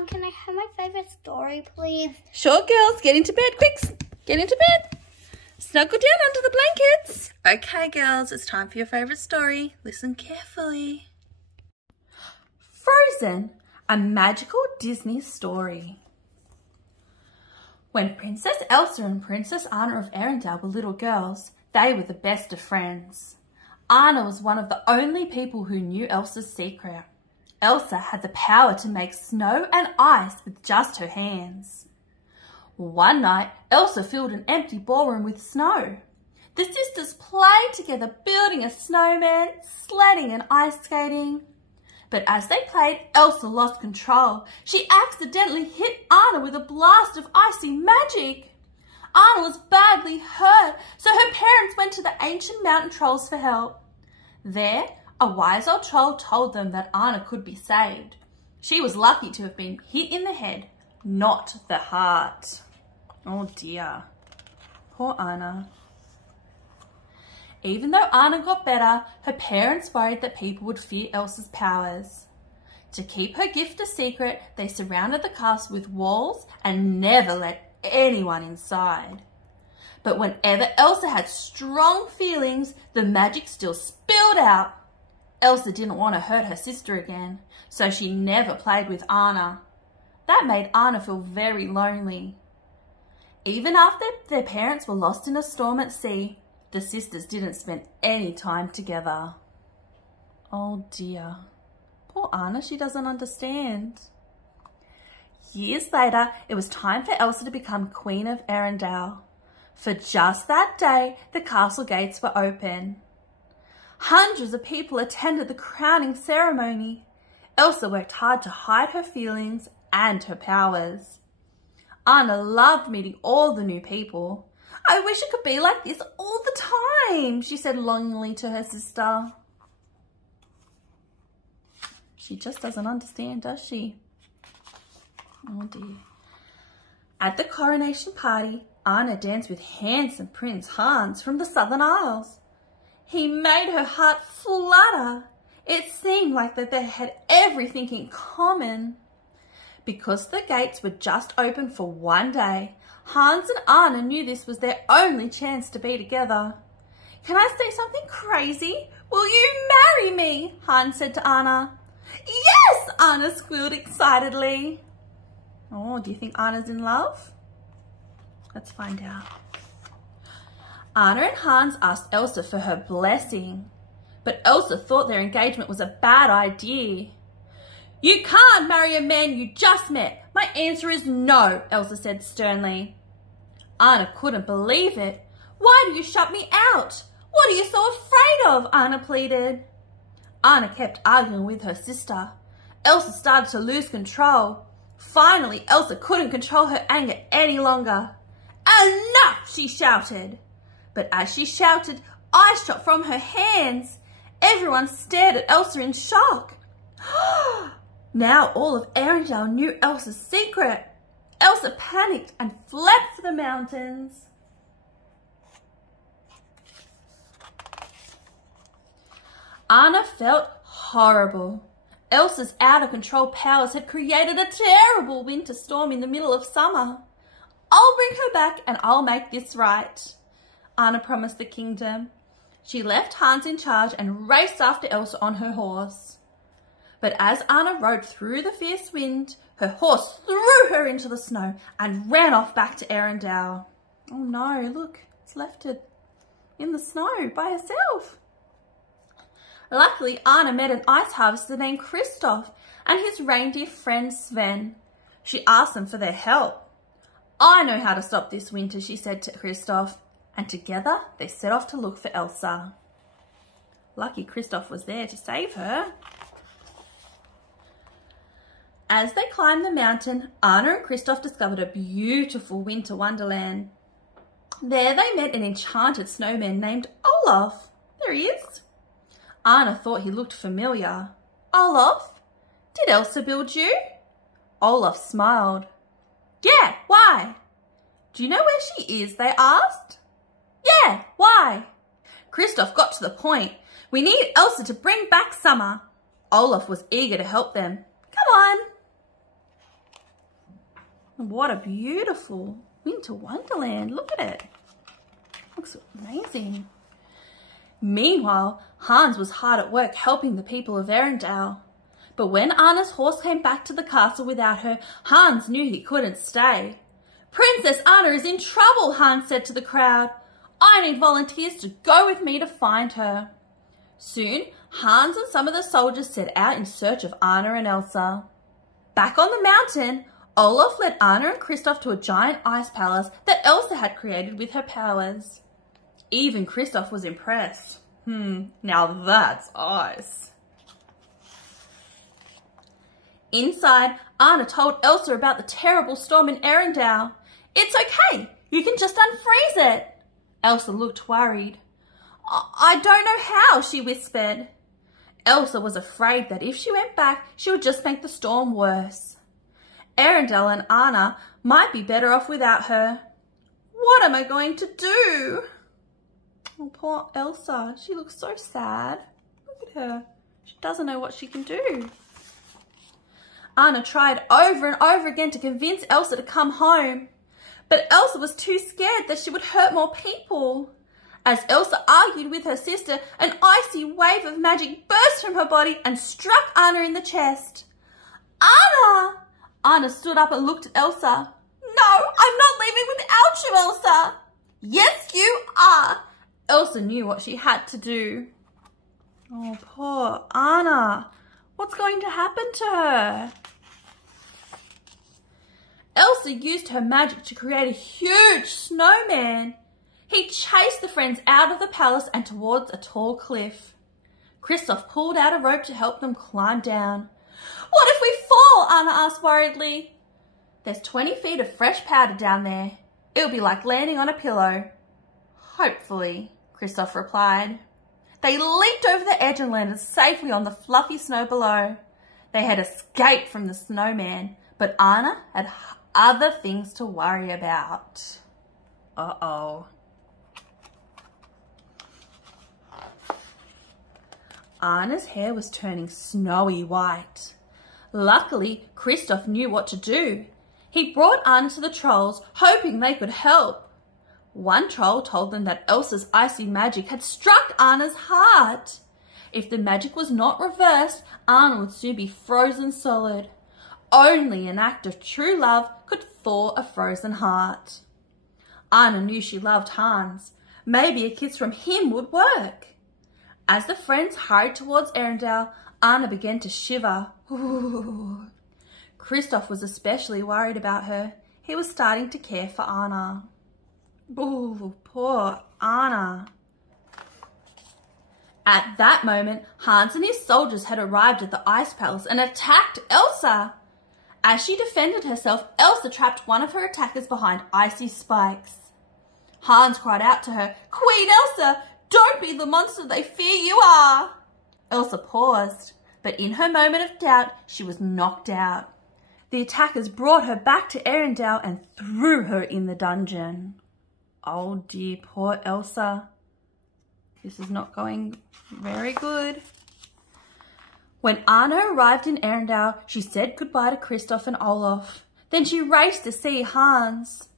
Mom, can I have my favorite story, please? Sure, girls. Get into bed, quick. Get into bed. Snuggle down under the blankets. Okay, girls, it's time for your favorite story. Listen carefully. Frozen, a magical Disney story. When Princess Elsa and Princess Anna of Arendelle were little girls, they were the best of friends. Anna was one of the only people who knew Elsa's secret. Elsa had the power to make snow and ice with just her hands. One night, Elsa filled an empty ballroom with snow. The sisters played together, building a snowman, sledding and ice skating. But as they played, Elsa lost control. She accidentally hit Anna with a blast of icy magic. Anna was badly hurt, so her parents went to the ancient mountain trolls for help. There, a wise old troll told them that Anna could be saved. She was lucky to have been hit in the head, not the heart. Oh dear, poor Anna. Even though Anna got better, her parents worried that people would fear Elsa's powers. To keep her gift a secret, they surrounded the castle with walls and never let anyone inside. But whenever Elsa had strong feelings, the magic still spilled out. Elsa didn't want to hurt her sister again, so she never played with Anna. That made Anna feel very lonely. Even after their parents were lost in a storm at sea, the sisters didn't spend any time together. Oh dear. Poor Anna, she doesn't understand. Years later, it was time for Elsa to become Queen of Arendelle. For just that day, the castle gates were open. Hundreds of people attended the crowning ceremony. Elsa worked hard to hide her feelings and her powers. Anna loved meeting all the new people. I wish it could be like this all the time, she said longingly to her sister. She just doesn't understand, does she? Oh dear. At the coronation party, Anna danced with handsome Prince Hans from the Southern Isles. He made her heart flutter. It seemed like that they had everything in common. Because the gates were just open for one day, Hans and Anna knew this was their only chance to be together. Can I say something crazy? Will you marry me? Hans said to Anna. Yes, Anna squealed excitedly. Oh, do you think Anna's in love? Let's find out. Anna and Hans asked Elsa for her blessing, but Elsa thought their engagement was a bad idea. You can't marry a man you just met. My answer is no, Elsa said sternly. Anna couldn't believe it. Why do you shut me out? What are you so afraid of? Anna pleaded. Anna kept arguing with her sister. Elsa started to lose control. Finally, Elsa couldn't control her anger any longer. Enough, she shouted. But as she shouted, ice shot from her hands. Everyone stared at Elsa in shock. Now all of Arendelle knew Elsa's secret. Elsa panicked and fled for the mountains. Anna felt horrible. Elsa's out-of-control powers had created a terrible winter storm in the middle of summer. I'll bring her back and I'll make this right, Anna promised the kingdom. She left Hans in charge and raced after Elsa on her horse. But as Anna rode through the fierce wind, her horse threw her into the snow and ran off back to Arendelle. Oh no, look, it's left her in the snow by herself. Luckily, Anna met an ice harvester named Kristoff and his reindeer friend Sven. She asked them for their help. I know how to stop this winter, she said to Kristoff, and together they set off to look for Elsa. Lucky Kristoff was there to save her. As they climbed the mountain, Anna and Kristoff discovered a beautiful winter wonderland. There they met an enchanted snowman named Olaf. There he is. Anna thought he looked familiar. Olaf, did Elsa build you? Olaf smiled. Yeah, why? Do you know where she is? They asked. Yeah, why? Kristoff got to the point. We need Elsa to bring back summer. Olaf was eager to help them. Come on. What a beautiful winter wonderland. Look at it. Looks amazing. Meanwhile, Hans was hard at work helping the people of Arendelle. But when Anna's horse came back to the castle without her, Hans knew he couldn't stay. "Princess Anna is in trouble," Hans said to the crowd. "I need volunteers to go with me to find her." Soon, Hans and some of the soldiers set out in search of Anna and Elsa. Back on the mountain, Olaf led Anna and Kristoff to a giant ice palace that Elsa had created with her powers. Even Kristoff was impressed. Now that's ice. Inside, Anna told Elsa about the terrible storm in Arendelle. "It's okay, you can just unfreeze it." Elsa looked worried. "I don't know how," she whispered. Elsa was afraid that if she went back, she would just make the storm worse. Arendelle and Anna might be better off without her. "What am I going to do?" Oh, poor Elsa. She looks so sad. Look at her. She doesn't know what she can do. Anna tried over and over again to convince Elsa to come home. But Elsa was too scared that she would hurt more people. As Elsa argued with her sister, an icy wave of magic burst from her body and struck Anna in the chest. "Anna!" Anna stood up and looked at Elsa. "No, I'm not leaving without you, Elsa." "Yes, you are." Elsa knew what she had to do. Oh, poor Anna. What's going to happen to her? Elsa used her magic to create a huge snowman. He chased the friends out of the palace and towards a tall cliff. Kristoff pulled out a rope to help them climb down. "What if we fall?" Anna asked worriedly. "There's 20 feet of fresh powder down there. It'll be like landing on a pillow." "Hopefully," Kristoff replied. They leaped over the edge and landed safely on the fluffy snow below. They had escaped from the snowman, but Anna had other things to worry about. Uh-oh. Anna's hair was turning snowy white. Luckily, Kristoff knew what to do. He brought Anna to the trolls, hoping they could help. One troll told them that Elsa's icy magic had struck Anna's heart. If the magic was not reversed, Anna would soon be frozen solid. Only an act of true love could thaw a frozen heart. Anna knew she loved Hans. Maybe a kiss from him would work. As the friends hurried towards Arendelle, Anna began to shiver. Ooh. Kristoff was especially worried about her. He was starting to care for Anna. Ooh, poor Anna. At that moment, Hans and his soldiers had arrived at the ice palace and attacked Elsa. As she defended herself, Elsa trapped one of her attackers behind icy spikes. Hans cried out to her, "Queen Elsa, don't be the monster they fear you are." Elsa paused, but in her moment of doubt, she was knocked out. The attackers brought her back to Arendelle and threw her in the dungeon. Oh dear, poor Elsa. This is not going very good. When Anna arrived in Arendelle, she said goodbye to Kristoff and Olaf. Then she raced to see Hans.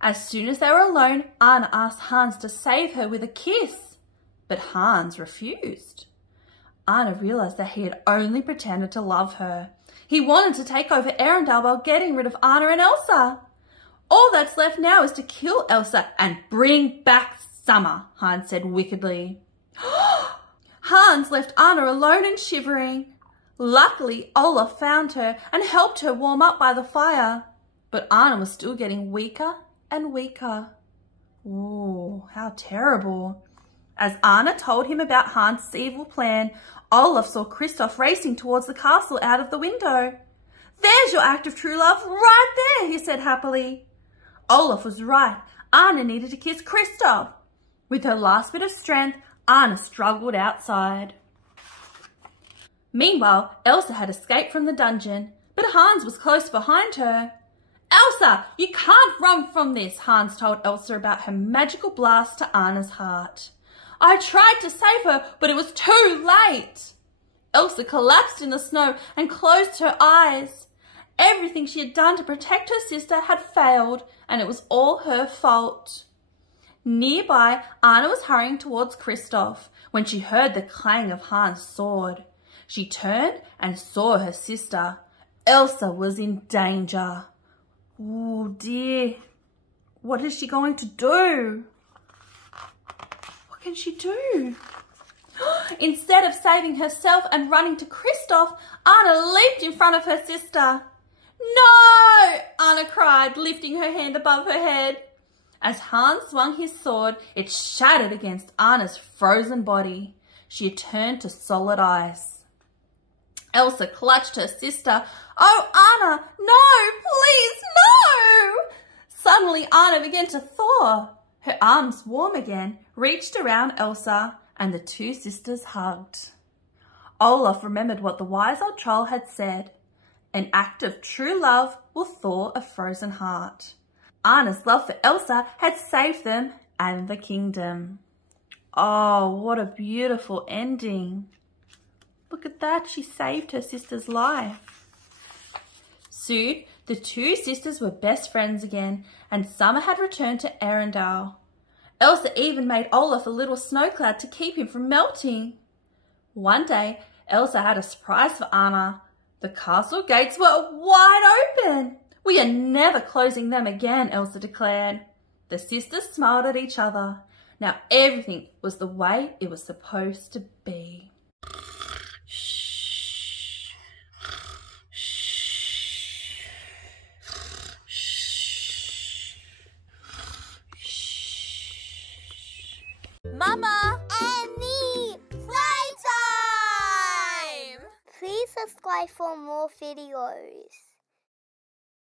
As soon as they were alone, Anna asked Hans to save her with a kiss, but Hans refused. Anna realised that he had only pretended to love her. He wanted to take over Arendelle while getting rid of Anna and Elsa. "All that's left now is to kill Elsa and bring back summer," Hans said wickedly. Hans left Anna alone and shivering. Luckily, Olaf found her and helped her warm up by the fire. But Anna was still getting weaker and weaker. Ooh, how terrible. As Anna told him about Hans' evil plan, Olaf saw Kristoff racing towards the castle out of the window. "There's your act of true love right there," he said happily. Olaf was right. Anna needed to kiss Kristoff. With her last bit of strength, Anna struggled outside. Meanwhile, Elsa had escaped from the dungeon, but Hans was close behind her. "Elsa, you can't run from this," Hans told Elsa about her magical blast to Anna's heart. "I tried to save her, but it was too late." Elsa collapsed in the snow and closed her eyes. Everything she had done to protect her sister had failed, and it was all her fault. Nearby, Anna was hurrying towards Kristoff when she heard the clang of Hans' sword. She turned and saw her sister. Elsa was in danger. Oh dear, what is she going to do? What can she do? Instead of saving herself and running to Kristoff, Anna leaped in front of her sister. No! Anna cried, lifting her hand above her head. As Hans swung his sword, it shattered against Anna's frozen body. She had turned to solid ice. Elsa clutched her sister. Oh, Anna, no, please, no! Suddenly, Anna began to thaw. Her arms, warm again, reached around Elsa, and the two sisters hugged. Olaf remembered what the wise old troll had said. An act of true love will thaw a frozen heart. Anna's love for Elsa had saved them and the kingdom. Oh, what a beautiful ending. Look at that, she saved her sister's life. Soon, the two sisters were best friends again, and summer had returned to Arendelle. Elsa even made Olaf a little snow cloud to keep him from melting. One day, Elsa had a surprise for Anna. The castle gates were wide open. We are never closing them again, Elsa declared. The sisters smiled at each other. Now everything was the way it was supposed to be. Mama! Annie! Playtime! Please subscribe for more videos.